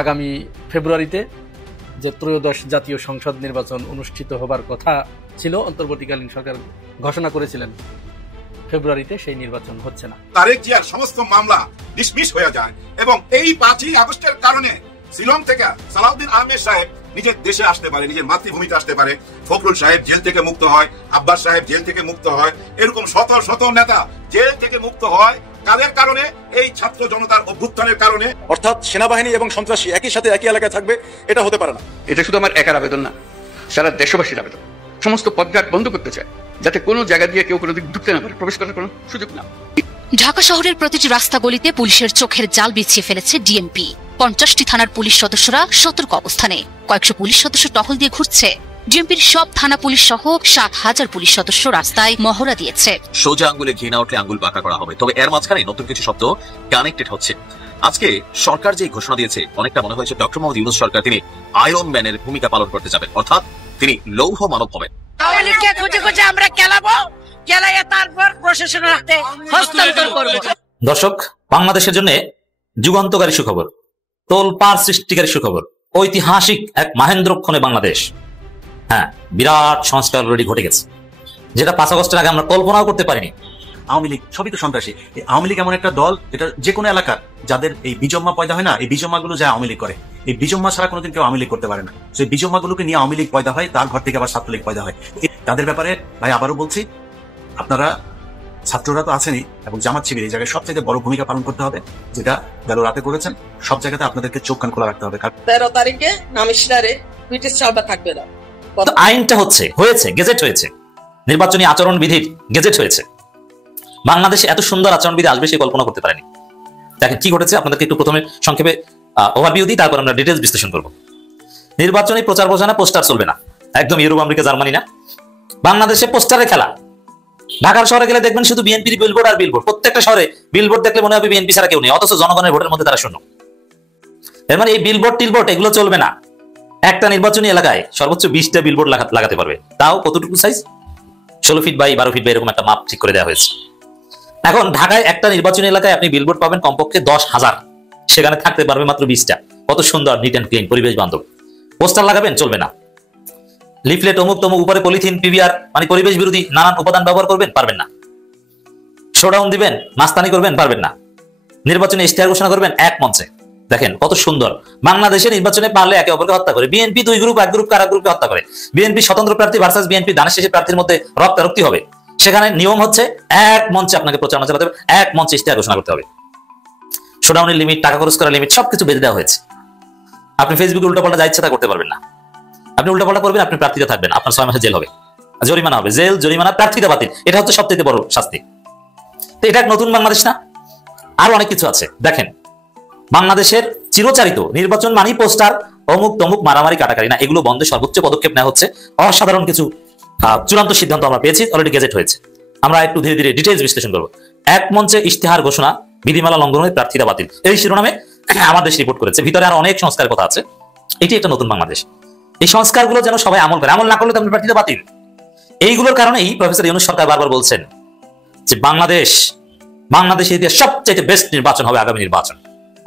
আগামী ফেব্রুয়ারিতে যে ত্রয়োদশ জাতীয় সংসদ নির্বাচন অনুষ্ঠিত হবার কথা ছিল, অন্তর্বর্তীকালীন সরকার ঘোষণা করেছিলেন ফেব্রুয়ারিতে সেই নির্বাচন হচ্ছে না। তারেক জিয়ার সমস্ত মামলা ডিসমিস হয়ে যায় এবং এই 5ই আগস্টের কারণে শিলং থেকে সালাউদ্দিন আহমেদ সাহেব নিজের দেশে আসতে পারে, নিজের মাতৃভূমিতে আসতে পারে। ফখরুল সাহেব জেল থেকে মুক্ত হয়, আব্বাস সাহেব জেল থেকে মুক্ত হয়, এরকম শত শত নেতা জেল থেকে মুক্ত হয়। কাদের কারণে? এই ছাত্র জনতার অভ্যুত্থানের কারণে। অর্থাৎ সেনাবাহিনী এবং সন্ত্রাসী একই সাথে একই এলাকায় থাকবে, এটা হতে পারে না। এটা শুধু আমার একার আবেদন না, সারা দেশবাসীর আবেদন। সমস্ত পথঘাট বন্ধ করতে চায়, যাতে কোনো জায়গা দিয়ে কেউ কোনো দিক ঢুকতে না পারে, প্রবেশ করার কোনো সুযোগ না। ঢাকা শহরের প্রতিটি রাস্তা গলিতে পুলিশের চোখের জাল বিছিয়ে ফেলেছে ডিএমপি। 50টি থানার পুলিশ সদস্যরা সতর্ক অবস্থানে, কয়েকশো পুলিশ সদস্য টহল দিয়ে ঘুরছে। ডিএমপির সব থানা পুলিশ সহ 7,000 পুলিশ সদস্য রাস্তায় মহড়া দিয়েছে। সোজা আঙ্গুলে ঘি না উঠলে আঙ্গুল বাঁকা করা হবে, তবে এর মাঝখানে নতুন কিছু শব্দ কানেক্টেড হচ্ছে। আজকে সরকার যে ঘোষণা দিয়েছে, অনেকটা মনে হয়েছে ডক্টর মোহাম্মদ ইউনূস সরকার তিনি আয়রন ম্যানের ভূমিকা পালন করতে যাবেন, অর্থাৎ তিনি লৌহ মানব হবেন। দর্শক, বাংলাদেশের জন্য যুগান্তকারী সুখবর, তোলপাড় সৃষ্টিকারী সুখবর, ঐতিহাসিক এক মাহেন্দ্রক্ষণে বাংলাদেশ। হ্যাঁ, বিরাট সংস্কার অলরেডি ঘটে গেছে, যেটা 5 আগস্টের আগে আমরা কল্পনাও করতে পারিনি। আওয়ামী লীগ সবই তো সন্ত্রাসী। এই আওয়ামী লীগ এমন একটা দল, এটা যে কোনো এলাকার যাদের এই বিজম্মা পয়দা হয় না, এই বিজম্মা গুলো যায় আওয়ামী লীগ করে। এই বিজম্মা ছাড়া কোনোদিন কেউ আওয়ামী লীগ করতে পারে না। সেই বিজম্মা গুলোকে নিয়ে আওয়ামী লীগ পয়দা হয়, তার ঘর থেকে আবার ছাত্রলীগ পয়দা হয়। তাদের ব্যাপারে ভাই আবারও বলছি, আপনারা ছাত্ররা তো আছেনই এবং জামাত শিবির এই জায়গায় সবচেয়ে বড় ভূমিকা পালন করতে হবে, যেটা গেল রাতে করেছেন। সব জায়গাতে আপনাদেরকে চোখ কান খোলা রাখতে হবে। 13 তারিখে নামিশনারে ব্রিটিশ চালবা থাকবে না। আইনটা হয়েছে, গেজেট হয়েছে, নির্বাচনী আচরণ বিধির গেজেট হয়েছে। বাংলাদেশে এত সুন্দর আচরণবিধি আসবে সে কল্পনা করতে পারেনি। দেখেন কি ঘটেছে, আপনাদেরকে একটু প্রথমে সংক্ষেপে ওভারভিউ দিই, তারপর আমরা ডিটেইলস বিশ্লেষণ করব। নির্বাচনী প্রচার প্রচারণা পোস্টার চলবে না, একদম ইউরোপ আমেরিকা জার্মানি না, বাংলাদেশে পোস্টারের খেলা। ঢাকার শহরে গেলে দেখবেন শুধু বিএনপির বিলবোর্ড আর বিলবোর্ড, প্রত্যেকটা শহরে বিলবোর্ড দেখলে মনে হবে বিএনপি ছাড়া কেউ নেই, অথচ জনগণের ভোটের মধ্যে তারা শূন্য। এর মানে এই বিলবোর্ড টিলবোর্ড এগুলো চলবে না। একটা নির্বাচনী এলাকায় সর্বোচ্চ 20টা বিলবোর্ড লাগাতে পারবে, তাও কতটুকু size? 16 feet by 12 feet by, এরকম একটা মাপ ঠিক করে দেওয়া হয়েছে। এখন ঢাকায় একটা নির্বাচনী এলাকায় আপনি বিলবোর্ড পাবেন কমপক্ষে 10,000, সেখানে থাকতে পারবে মাত্র 20টা। কত সুন্দর, নিট অ্যান্ড ক্লিন, পরিবেশ বান্ধব। পোস্টার লাগাবেন, চলবে না। লিফলেট অমুক তমুক, উপরে পলিথিন, পিভিআর, মানে পরিবেশ বিরোধী নানান উপাদান ব্যবহার করবেন, পারবেন না। শোডাউন দিবেন, মাস্তানি করবেন, পারবেন না। নির্বাচনে ইশতেহার ঘোষণা করবেন এক মঞ্চে। দেখেন কত সুন্দর। বাংলাদেশে নির্বাচনে পারলে একে অপরকে হত্যা করে। বিএনপি 2 গ্রুপ, এক গ্রুপ কারা গ্রুপকে হত্যা করে। বিএনপি স্বতন্ত্র প্রার্থী ভার্সাস বিএনপি ধানের শীষের প্রার্থীর মধ্যে রক্তারক্তি হবে। সেখানে নিয়ম হচ্ছে এক মঞ্চে আপনাকে প্রচারণা চালাতে হবে, এক মঞ্চে ইশতেহার ঘোষণা করতে হবে। শোডাউনের লিমিট, টাকা খরচ করার লিমিট, সবকিছু বেঁধে দেওয়া হয়েছে। আপনি ফেসবুকে উল্টাপাল্টা যা ইচ্ছা তা করতে পারবেন না। আপনি উল্টাপাল্টা করবেন, আপনি প্রার্থীতে থাকবেন, আপনার 6 মাসের জেল হবে, জরিমানা হবে, জেল, জরিমানা, প্রার্থীতা বাতিল। এটা হচ্ছে সবথেকে বড় শাস্তি। তো এটা এক নতুন বাংলাদেশ না? আরো অনেক কিছু আছে। দেখেন, বাংলাদেশের চিরচারিত নির্বাচন মানেই পোস্টার, অমুক তমুক, মারামারি, কাটাকারি না, এগুলো বন্ধে সর্বোচ্চ পদক্ষেপ নেওয়া হচ্ছে। অসাধারণ কিছু চূড়ান্ত সিদ্ধান্ত আমরা পেয়েছি, অলরেডি গেজেট হয়েছে। আমরা একটু ধীরে ধীরে ডিটেইলস বিশ্লেষণ করবো। এক মঞ্চে ইশতেহার ঘোষণা, বিধিমালা লঙ্ঘন হয়ে প্রার্থীতা বাতিল, এই শিরোনামে আমার দেশ রিপোর্ট করেছে। ভিতরে আর অনেক সংস্কারের কথা আছে। এটি একটা নতুন বাংলাদেশ। এই সংস্কারগুলো যেন সবাই আমল করে, আমল না করলে তেমন প্রার্থীতা বাতিল। এইগুলোর কারণেই প্রফেসর ইউনূস সরকার বারবার বলছেন যে বাংলাদেশের ইতিহাস সবচেয়ে বেস্ট নির্বাচন হবে আগামী নির্বাচন।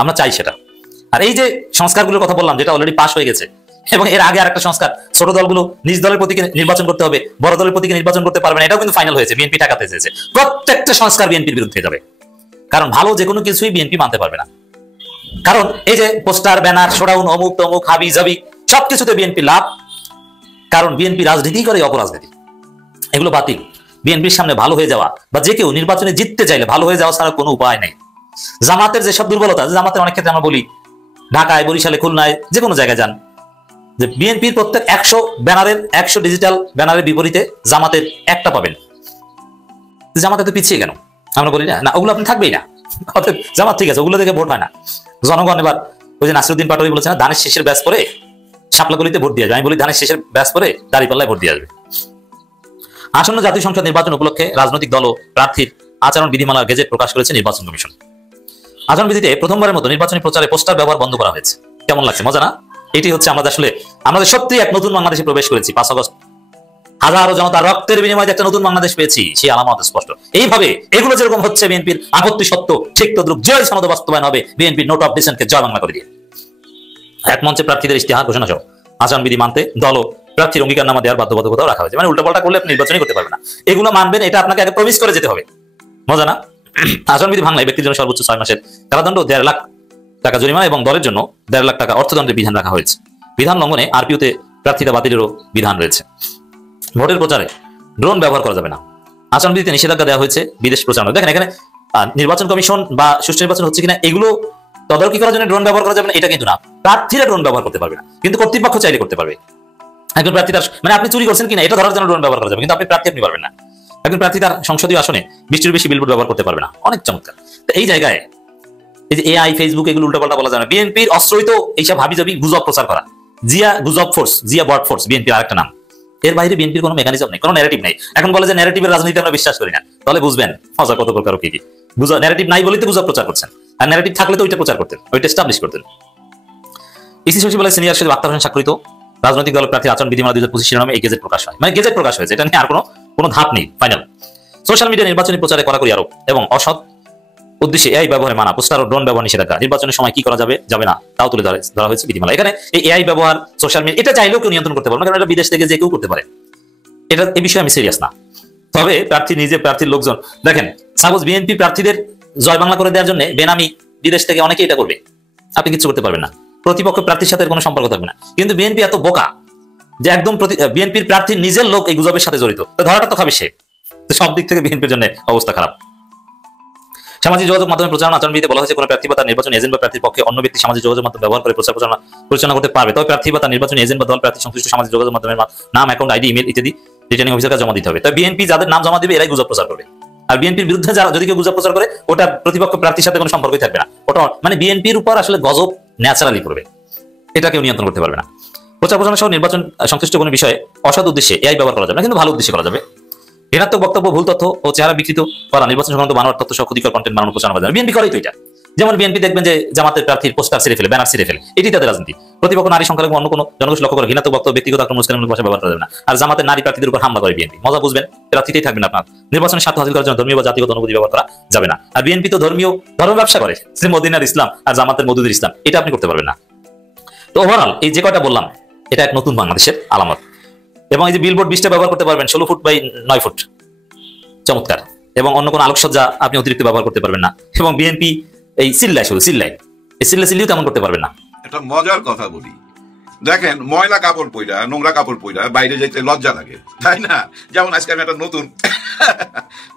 আমরা চাই সেটা। আর এই যে সংস্কারগুলোর কথা বললাম, যেটা অলরেডি পাস হয়ে গেছে, এবং এর আগে আরেকটা সংস্কার, ছোট দলগুলো নিজ দলের প্রতীকে নির্বাচন করতে হবে, বড় দলের প্রতীকে নির্বাচন করতে পারবে না, এটাও কিন্তু ফাইনাল হয়েছে। বিএনপি ঠেকাতে চেয়েছে। প্রত্যেকটা সংস্কার বিএনপির বিরুদ্ধে যাবে, কারণ ভালো যে কোনো কিছুই বিএনপি মানতে পারবে না। কারণ এই যে পোস্টার, ব্যানার, শোডাউন, অমুক তমুক, হাবি জাবি, সবকিছুতে বিএনপি লাভ। কারণ বিএনপি রাজনীতি করে, অপরাজনীতি। এগুলো বাতিল। বিএনপির সামনে ভালো হয়ে যাওয়া, বা যে কেউ নির্বাচনে জিততে চাইলে ভালো হয়ে যাওয়া ছাড়া কোনো উপায় নেই। জামাতের যেসব দুর্বলতা, জামাতের অনেক ক্ষেত্রে আমরা বলি, ঢাকায়, বরিশালে, খুলনায়, যে কোনো জায়গায় যান, যে বিএনপির প্রত্যেক 100 ব্যানারের 100 ডিজিটাল ব্যানারের বিপরীতে জামাতের একটা পাবেন। জামাতে তো পিছিয়ে কেন আমরা বলি না, ওগুলো আপনি থাকবেই না। জামাত ঠিক আছে, ওগুলো থেকে ভোট হয় না। জনগণ এবার ওই যে নাসিরউদ্দিন পাটোয়ারি বলেছে না, ধানের শেষের ব্যাস পরে শাপলাগুলিতে ভোট দিয়ে আসবে। আমি বলি ধানের শেষের ব্যাস পরে দাঁড়িপাল্লায় ভোট দিয়ে আসবে। আসন্ন জাতীয় সংসদ নির্বাচন উপলক্ষে রাজনৈতিক দল ও প্রার্থীর আচরণ বিধিমালার গেজেট প্রকাশ করেছে নির্বাচন কমিশন। আচরণ বিধিতে প্রথমবারের মতো নির্বাচনী প্রচারে পোস্টার ব্যবহার বন্ধ করা হয়েছে। কেমন লাগছে? মজা না? এটি হচ্ছে আমাদের সত্যি এক নতুন বাংলাদেশে প্রবেশ করেছি। 5 আগস্ট হাজারো জনতার রক্তের বিনিময়ে একটা নতুন বাংলাদেশ পেয়েছি, সেই আলামত স্পষ্ট। এইভাবে এগুলো যেরকম হচ্ছে বিএনপির আপত্তি সত্ত্বেও, ঠিক তদ্রুপ জয় সনদ বাস্তবায়ন হবে বিএনপির নোট অফ ডিসেন্টকে জয় বাংলা করে দিয়ে। এক মঞ্চে প্রার্থীদের ইশতেহার ঘোষণা সহ আচরণবিধি মানতে দল ও প্রার্থীর অঙ্গীকারনামা দেওয়ার বাধ্যবাধকতাও রাখা হয়েছে। মানে উল্টাপাল্টা করলে আপনি নির্বাচনই করতে পারবেন না। এগুলো মানবেন, এটা আপনাকে আগে প্রমিস করে যেতে হবে। মজা না? আচরণবিধি ভাঙলে ব্যক্তির জন্য সর্বোচ্চ 6 মাসের কারাদণ্ড, 1.5 লাখ টাকা জরিমানা এবং দলের জন্য 1.5 লাখ টাকা অর্থদণ্ডের বিধান রাখা হয়েছে। বিধান লঙ্ঘনে আরপিওতে প্রার্থিতা বাতিলেরও বিধান রয়েছে। ভোটের প্রচারে ড্রোন ব্যবহার করা যাবে না। আচরণবিধিতে নিষেধাজ্ঞা দেওয়া হয়েছে বিদেশ প্রচারণা। দেখেন এখানে নির্বাচন কমিশন বা সুষ্ঠু নির্বাচন হচ্ছে কিনা এগুলো তদারকি করার জন্য ড্রোন ব্যবহার করা যাবে না, এটা কিন্তু না। প্রার্থীরা ড্রোন ব্যবহার করতে পারবে না, কিন্তু কর্তৃপক্ষ চাইলে করতে পারবে। একজন প্রার্থী তার মানে আপনি চুরি করছেন কিনা এটা ধরার জন্য ড্রোন ব্যবহার করা যাবে, কিন্তু আপনি প্রার্থী আপনি পারবেন না। একজন প্রার্থী তার সংসদীয় আসনে 20টির বেশি বিলবোর্ড ব্যবহার করতে পারবে না। অনেক চমৎকার। তো এই জায়গায় এই যে এআই, ফেসবুক এগুলো উল্টাপাল্টা বলা যায় না। বিএনপির অস্ত্রই তো এইসব হাবিজাবি গুজব প্রচার করা। জিয়া গুজব ফোর্স, জিয়া বট ফোর্স বিএনপির আরেকটা নাম। এর বাইরে বিএনপির কোনো মেকানিজম নেই, কোনো ন্যারেটিভ নেই। এখন বলে যে ন্যারেটিভের রাজনীতি আমরা বিশ্বাস করি না, তাহলে বুঝবেন মজা কত প্রকার কি কি গুজব। ন্যারেটিভ নাই বলেই তো গুজব প্রচার করছেন, আর ন্যারেটিভ থাকলে তো ওইটা প্রচার করতেন, ওইটা এস্টাবলিশ করতেন। ইসি সচিবালয় সিনিয়র সচিব আক্তার হোসেন স্বাক্ষরিত রাজনৈতিক দল প্রার্থী আচরণ বিধিমালা 2025 শিরোনামে এই গেজেট প্রকাশ হয়। মানে গেজেট প্রকাশ হয়েছে, এটা নিয়ে আর কোনো ধাপ নেই, ফাইনাল। সোশ্যাল মিডিয়া নির্বাচনী প্রচারে কড়াকড়ি আরোপ এবং অসৎ উদ্দেশ্যে এআই ব্যবহারে মানা, পোস্টার ও ড্রোন ব্যবহার নিষেধাজ্ঞা। নির্বাচনের সময় কি করা যাবে যাবে না তাও তুলে ধরা হয়েছে বিধিমালা। এখানে এই এআই ব্যবহার, সোশ্যাল মিডিয়া এটা চাইলেও কেউ নিয়ন্ত্রণ করতে পারবে না, কারণ এটা বিদেশ থেকে যে কেউ করতে পারে। এটা এই বিষয়ে আমি সিরিয়াস না। তবে প্রার্থী নিজে, প্রার্থীর লোকজন, দেখেন সাপোজ বিএনপি প্রার্থীদের জয় বাংলা করে দেওয়ার জন্য বেনামি বিদেশ থেকে অনেকে এটা করবে, আপনি কিছু করতে পারবেন না। প্রতিপক্ষ প্রার্থীর সাথে কোনো সম্পর্ক থাকবে না। কিন্তু বিএনপি এত বোকা যে একদম বিএনপির প্রার্থীর নিজের লোক এই গুজবের সাথে জড়িত, ধরাটা তো খাবে সে। সব দিক থেকে বিএনপির জন্য অবস্থা খারাপ। সামাজিক যোগাযোগ মাধ্যমে প্রচারণা আচরণবিধিতে বলা হয়েছে, কোনো প্রার্থী বা তার নির্বাচনী এজেন্ট বা প্রার্থীর পক্ষে অন্য ব্যক্তি সামাজিক যোগাযোগ মাধ্যম ব্যবহার করে প্রচার প্রচারণা পরিচালনা করতে পারবে। তবে প্রার্থী বা তার নির্বাচনী এজেন্ট বা দল প্রার্থী সংশ্লিষ্ট সামাজিক যোগাযোগ মাধ্যমের নাম, অ্যাকাউন্ট, আইডি, ইমেল ইত্যাদি রিটার্নিং অফিসারকে জমা দিতে হবে। তবে বিএনপি যাদের নাম জমা দিবে এরাই গুজব প্রচার করবে। আর বিএনপির বিরুদ্ধে যারা যদি কেউ গুজব প্রচার করে ওটা প্রতিপক্ষ প্রার্থীর সাথে কোনো সম্পর্কই থাকবে না। ওটা মানে বিএনপির উপর আসলে গজব ন্যাচারালি করবে, এটা কেউ নিয়ন্ত্রণ করতে পারবে না। প্রচার প্রচারণা সহ নির্বাচন সংশ্লিষ্ট কোনো বিষয়ে অসৎ উদ্দেশ্যে এআই ব্যবহার করা যাবে না, কিন্তু ভালো উদ্দেশ্যে করা যাবে। ঋণাত্মক বক্তব্য, ভুল তথ্য ও চেহারা বিকৃত করা, নির্বাচন সংক্রান্ত বানোয়ার তথ্য সহ ক্ষতিকর কন্টেন্ট বানানো প্রচারণা করা যাবে। বিএনপি করেই তো এটা। যেমন বিএনপি দেখবেন যে জামাতের প্রার্থীর পোস্টার ছিঁড়ে ফেলে, ব্যানার ছিঁড়ে ফেলে, এটি তাদের রাজনীতি। প্রতিপক্ষ নারী সংখ্যালঘু অন্য কোনো জনগোষ্ঠী লক্ষ্য করে ঋণাত্মক বক্তব্য, ব্যক্তিগত আক্রমণ, মুসলিমদের ভাষা ব্যবহার করা যাবে না। আর জামাতের নারী প্রার্থীদের উপর হামলা করে বিএনপি, মজা বুঝবেন, প্রার্থীতেই থাকবেন আপনার। নির্বাচনের স্বার্থ হাসিল করার জন্য ধর্মীয় বা জাতিগত অনুভূতি ব্যবহার করা যাবে না। আর বিএনপি তো ধর্ম ব্যবসা করে, সে মদিনার ইসলাম আর জামাতের মদুদের ইসলাম, এটা আপনি করতে পারবেন না। তো ওভারঅল এই যে কয়টা বললাম এটা এক নতুন বাংলাদেশের আলামত। এবং এই যে বিলবোর্ড 20টা ব্যবহার করতে পারবেন, 16 ফুট বাই 9 ফুট, চমৎকার। এবং অন্য কোনো আলোকসজ্জা আপনি অতিরিক্ত ব্যবহার করতে পারবেন না। এবং বিএনপি এই সিল্লাই, শুধু সিল্লাই, এই সিল্লিও তেমন করতে পারবেন না। একটা মজার কথা বলি, দেখেন ময়লা কাপড় পইরা, নোংরা কাপড় পইরা বাইরে যেতে লজ্জা লাগে, তাই না? যেমন আজকে আমি একটা নতুন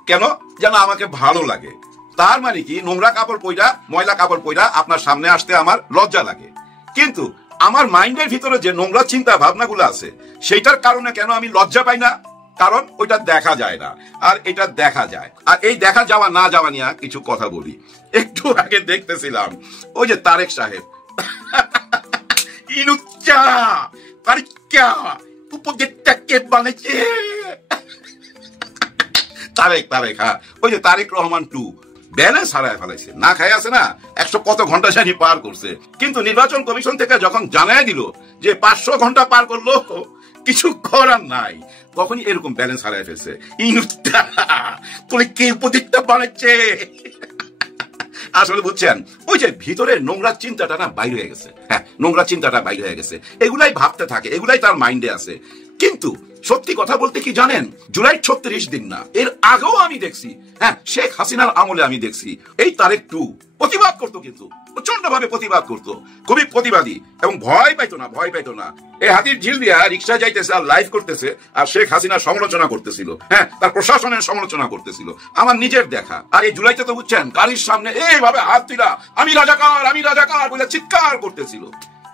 কেন যেন আমাকে ভালো লাগে, তার মানে কি নোংরা কাপড় পইরা, ময়লা কাপড় পইরা আপনার সামনে আসতে আমার লজ্জা লাগে। কিন্তু আমার মাইন্ডের ভিতরে যে নোংরা চিন্তা ভাবনাগুলো আছে সেইটার কারণে কেন আমি লজ্জা পাই না? কারণ ওইটা দেখা যায় না, আর এটা দেখা যায়। আর এই দেখা যাওয়া না যাওয়া নিয়ে কিছু কথা বলি। একটু আগে দেখতেছিলাম ওই যে তারেক সাহেব ইনুচ্চা তারিকা উপদেষ্টাকে বানাইছে তারেক, হ্যাঁ, ওই যে তারেক রহমান 2 ব্যালেন্স হারায় ফেলাইছে, না খাই আছে না, 100 কত ঘন্টা জানি পার করছে। কিন্তু নির্বাচন কমিশন থেকে যখন জানাই দিল যে 500 ঘন্টা পার করলো, কিছু করার নাই, তখনই এরকম ব্যালেন্স হারায় ফেলছে। ইনুচ্চা তোলে কে উপদেষ্টা বানাচ্ছে? আসলে বুঝছেন, ওই যে ভিতরের নোংরা চিন্তাটা না বাইরে হয়ে গেছে। হ্যাঁ, নোংরা চিন্তাটা বাইরে হয়ে গেছে, এগুলাই ভাবতে থাকে, এগুলাই তার মাইন্ডে আছে। কিন্তু সত্যি কথা বলতে কি জানেন, জুলাই 36 দিন না, এর আগেও আমি দেখছি, হ্যাঁ, শেখ হাসিনার আমলে আমি দেখছি এই তারেক 2 প্রতিবাদ করতো, কিন্তু প্রচন্ড ভাবে প্রতিবাদ করতো, খুবই প্রতিবাদী, এবং ভয় পাইতো না। এই হাতির ঝিল দিয়া রিক্সা যাইতেছে আর লাইভ করতেছে, আর শেখ হাসিনার সমালোচনা করতেছিল, হ্যাঁ, তার প্রশাসনের সমালোচনা করতেছিল, আমার নিজের দেখা। আর এই জুলাইতে তো বুঝছেন গাড়ির সামনে এইভাবে হাত তুলা আমি রাজাকার বলে চিৎকার করতেছিল।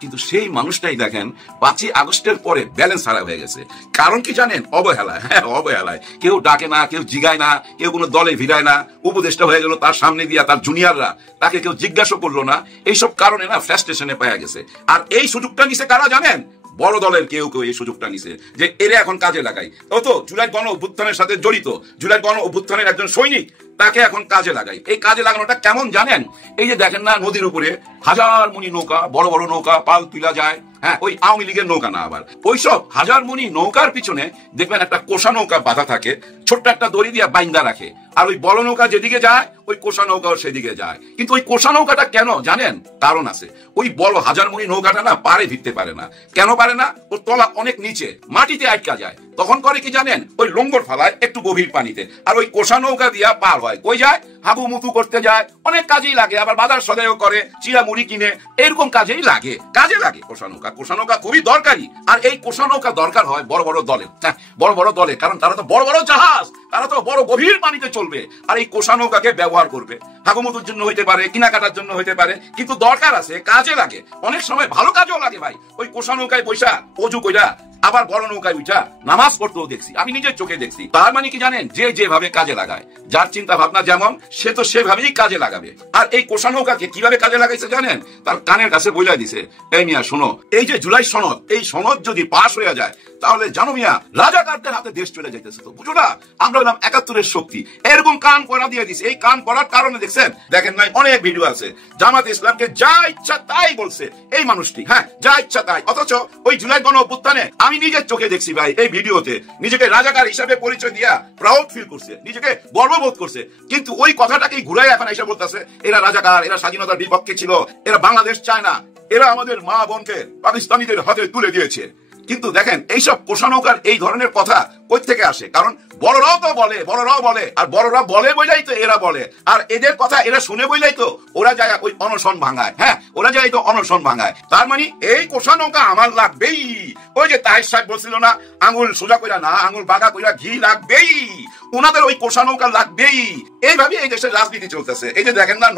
কিন্তু সেই মানুষটাই দেখেন 5ই আগস্টের পরে ব্যালেন্স হারা হয়ে গেছে। কারণ কি জানেন? অবহেলায়। হ্যাঁ, অবহেলায়। কেউ ডাকে না, কেউ জিগায় না, কেউ কোনো দলে ভিড়ায় না, উপদেষ্টা হয়ে গেল তার সামনে দিয়া, তার জুনিয়ররা তাকে কেউ জিজ্ঞাসা করলো না। এইসব কারণে না ফ্রাস্ট্রেশনে পাওয়া গেছে। আর এই সুযোগটা নিছে কারা জানেন? বড় দলের কেউ এই সুযোগটা নিছে যে এরা এখন কাজে লাগাই। ও তো জুলাই গণ অভ্যুত্থানের সাথে জড়িত, জুলাই গণ অভ্যুত্থানের একজন সৈনিক, তাকে এখন কাজে লাগাই। এই কাজে লাগানোটা কেমন জানেন? এই যে দেখেন না, নদীর উপরে হাজার মনি নৌকা, বড় বড় নৌকা, পাল তুলা যায়, হ্যাঁ, ওই আওয়ামী লীগের নৌকা না। আবার ওইসব হাজারমণি নৌকার পিছনে দেখবেন একটা কোষা নৌকা বাঁধা থাকে, ছোট্ট একটা দড়ি দিয়ে বাইন্দা রাখে, আর ওই বড় নৌকা যেদিকে যায় ওই কোষা নৌকাও সেদিকে যায়। কিন্তু ওই কোষা নৌকাটা কেন জানেন? কারণ আছে। ওই বড় হাজারমণি নৌকাটা না পারে ভিড়তে পারে না। কেন পারে না? ওর তলা অনেক নিচে, মাটিতে আটকা যায়। তখন করে কি জানেন? ওই লঙ্গর ফালায় একটু গভীর পানিতে, আর ওই কোষা নৌকা দিয়া পার হয়। কই যায়? হাবু মুতু করতে যায়, অনেক কাজেই লাগে। আবার বাজার সদাইও করে, চিরা মুড়ি কিনে, এরকম কাজেই লাগে, কাজে লাগে কোষা নৌকা। কোষা নৌকা খুবই দরকারি। আর এই কোষা নৌকা দরকার হয় বড় বড় দলে, হ্যাঁ বড় বড় দলে, কারণ তারা তো বড় বড় জাহাজ, তারা তো বড় গভীর পানিতে চলবে, আর এই কোষা নৌকাকে ব্যবহার করবে। হাগুমতুর জন্য হইতে পারে, কেনাকাটার জন্য হইতে পারে, কিন্তু দরকার আছে, কাজে লাগে, অনেক সময় ভালো কাজেও লাগে ভাই। ওই কোষা নৌকায় পয়সা অজু কইরা আবার বড় নৌকায় উঠা নামাজ পড়তেও দেখছি, আমি নিজের চোখে দেখছি। তার মানে কি জানেন? যে যেভাবে কাজে লাগায়, যার চিন্তা ভাবনা যেমন, সে তো সেভাবেই কাজে লাগাবে। আর এই কোষা নৌকাকে কিভাবে কাজে লাগাইছে জানেন? তার কানের কাছে বইলা দিছে, এই মিয়া শোনো, এই যে জুলাই সনদ, এই সনদ যদি পাশ হয়ে যায় তাহলে জানো মিয়া রাজাকারদের হাতে দেশ চলে যাইতেছে। তো বুঝো না, আমরা হলাম ৭১-এর শক্তি, এরকম কান করা দিয়ে দিছে। এই কান করার কারণে দেখছেন, দেখেন নাই অনেক ভিডিও আছে, জামাত ইসলামকে যা ইচ্ছা তাই বলছে এই মানুষটি, হ্যাঁ যা ইচ্ছা তাই। অথচ ওই জুলাই গণ অভ্যুত্থানে আমি নিজের চোখে দেখছি ভাই, এই ভিডিওতে নিজেকে রাজাকার হিসাবে পরিচয় দিয়া প্রাউড ফিল করছে, নিজেকে গর্ববোধ করছে। কিন্তু ওই কথাটাকেই ঘুরাই এখন এসে বলতেছে এরা রাজাকার, এরা স্বাধীনতার বিপক্ষে ছিল, এরা বাংলাদেশ চায় না, এরা আমাদের মা বোনকে পাকিস্তানিদের হাতে তুলে দিয়েছে। কিন্তু দেখেন এইসব কোষা নৌকার এই ধরনের কথা কই থেকে আসে? কারণ বড়রাও তো বলে, বড়রাও বলে, আর বড়রা বলে বইলাই তো এরা বলে, আর এদের কথা এরা শুনে বইলাই তো ওরা যায় ওই অনশন ভাঙায়। হ্যাঁ, ওরা যায় তো অনশন ভাঙায়। তার মানে এই কোষা নৌকা আমার লাগবেই। ওই যে তাহের সাহেব বলছিল না, আঙুল সোজা কইরা না, আঙুল বাঁকা কইরা ঘি লাগবেই, ওনাদের ওই কোষা নৌকা লাগবেই। এইভাবে এই দেশের রাজনীতি চলতেছে। এই যে দেখেন না,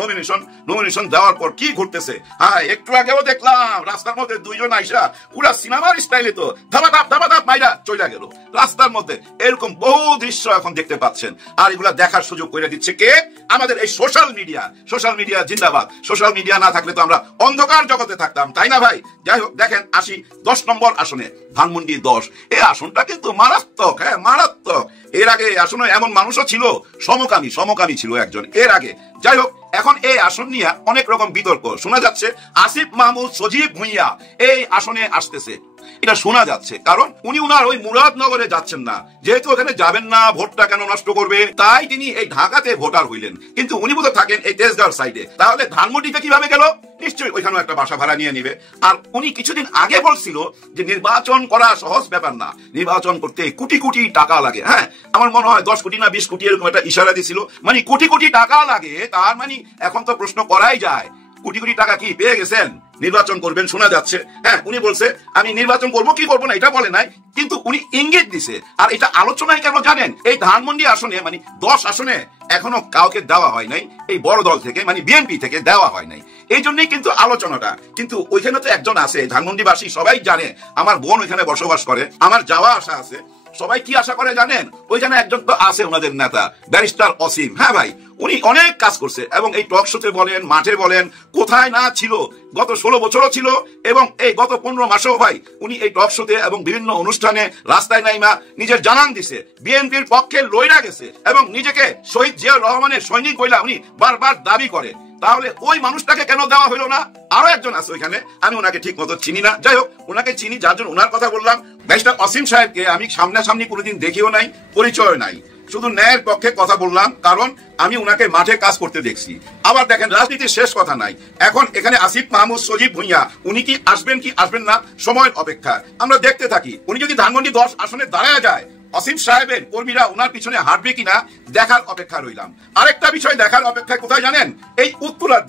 নমিনেশন দেওয়ার পর কি ঘটতেছে। হ্যাঁ, একটু আগেও দেখলাম রাস্তার মধ্যে দুইজন আইসা পুরা সিনেমার স্টাইলে তো ধাপাধাপ মাইরা চলে গেল রাস্তার মধ্যে। এরকম বহু দৃশ্য এখন দেখতে পাচ্ছেন। আর এগুলা দেখার সুযোগ করে দিচ্ছে কে? আমাদের এই সোশ্যাল মিডিয়া। সোশ্যাল মিডিয়া জিন্দাবাদ। সোশ্যাল মিডিয়া না থাকলে তো আমরা অন্ধকার জগতে থাকতাম, তাই না ভাই? যাই হোক, দেখেন আসি 10 নম্বর আসনে, ধানমন্ডি 10। এই আসনটা কিন্তু মারাত্মক, হ্যাঁ মারাত্মক। এর আগে আসনে এমন মানুষও ছিল, সমকামী ছিল একজন এর আগে। যাই হোক, এখন এই আসন নিয়ে অনেক রকম বিতর্ক শোনা যাচ্ছে। আসিফ মাহমুদ সজীব ভুঁইয়া এই আসনে আসতেছে, এটা শোনা যাচ্ছে। কারণ উনি উনার ওই মুরাদনগরে যাচ্ছেন না, যেহেতু ওখানে যাবেন না, ভোটটা কেন নষ্ট করবে, তাই তিনি এই ঢাকাতে ভোটার হইলেন। কিন্তু উনি বোধহয় থাকেন এই তেজগাঁও সাইডে, তাহলে ধানমন্ডিতে কিভাবে গেল? নিশ্চয়ই ওইখানেও একটা বাসা ভাড়া নিয়ে নিবে। আর উনি কিছুদিন আগে বলছিল যে নির্বাচন করা সহজ ব্যাপার না, নির্বাচন করতে কোটি কোটি টাকা লাগে। হ্যাঁ, আমার মনে হয় 10 কোটি না 20 কোটি এরকম একটা ইশারা দিছিল, মানে কোটি কোটি টাকা লাগে। তার মানে এখন তো প্রশ্ন করাই যায়, কোটি কোটি টাকা কি পেয়ে গেছেন? নির্বাচন করবেন শোনা যাচ্ছে। হ্যাঁ, উনি বলছে আমি নির্বাচন করবো কি করবো না এটা বলে নাই, কিন্তু উনি ইঙ্গিত দিছে। আর এটা আলোচনায় কেন জানেন? এই ধানমন্ডি আসনে, মানে 10 আসনে এখনো কাউকে দেওয়া হয় নাই, এই বড় দল থেকে, মানে বিএনপি থেকে দেওয়া হয় নাই। এই জন্যই কিন্তু আলোচনাটা। কিন্তু ওইখানে তো একজন আছে, ধানমন্ডিবাসী সবাই জানে, আমার বোন ওইখানে বসবাস করে, আমার যাওয়া আসা আছে। সবাই কি আশা করে জানেন? ওইখানে একজন তো আছে ওনাদের নেতা, ব্যারিস্টার অসীম। হ্যাঁ ভাই, উনি অনেক কাজ করছে, এবং এই টক শোতে বলেন, মাঠে বলেন, কোথায় না ছিল, গত 16 বছরও ছিল, এবং এই গত 15 মাসেও ভাই উনি এই টক শোতে এবং বিভিন্ন অনুষ্ঠানে রাস্তায় নাইমা নিজের জানান দিছে, বিএনপির পক্ষে লইরা গেছে, এবং নিজেকে শহীদ জিয়াউর রহমানের সৈনিক বইলা উনি বারবার দাবি করে। তাহলে ওই মানুষটাকে কেন দেওয়া হলো না? আরো একজন আছে ওইখানে, আমি ওনাকে ঠিক মতো চিনি না, যাই হোক ওনাকে চিনি, যার জন্য ওনার কথা বললাম। ব্যারিস্টার অসীম সাহেবকে আমি সামনাসামনি কোনোদিন দেখিও নাই, পরিচয় নাই, শুধু ন্যায়ের পক্ষে কথা বললাম, কারণ আমি উনাকে মাঠে কাজ করতে দেখছি। আবার দেখেন, রাজনীতির শেষ কথা নাই। এখন এখানে আসিফ মাহমুদ সজীব ভুঁইয়া, উনি কি আসবেন কি আসবেন না, সময়ের অপেক্ষা, আমরা দেখতে থাকি। উনি যদি ধানমন্ডি 10 আসনে দাঁড়ায় যায়, অসীম সাহেবের কর্মীরা উনার পিছনে হাঁটবে কিনা দেখার অপেক্ষা রইলাম। আরেকটা বিষয় দেখার অপেক্ষা কোথায় জানেন? এই উত্তরার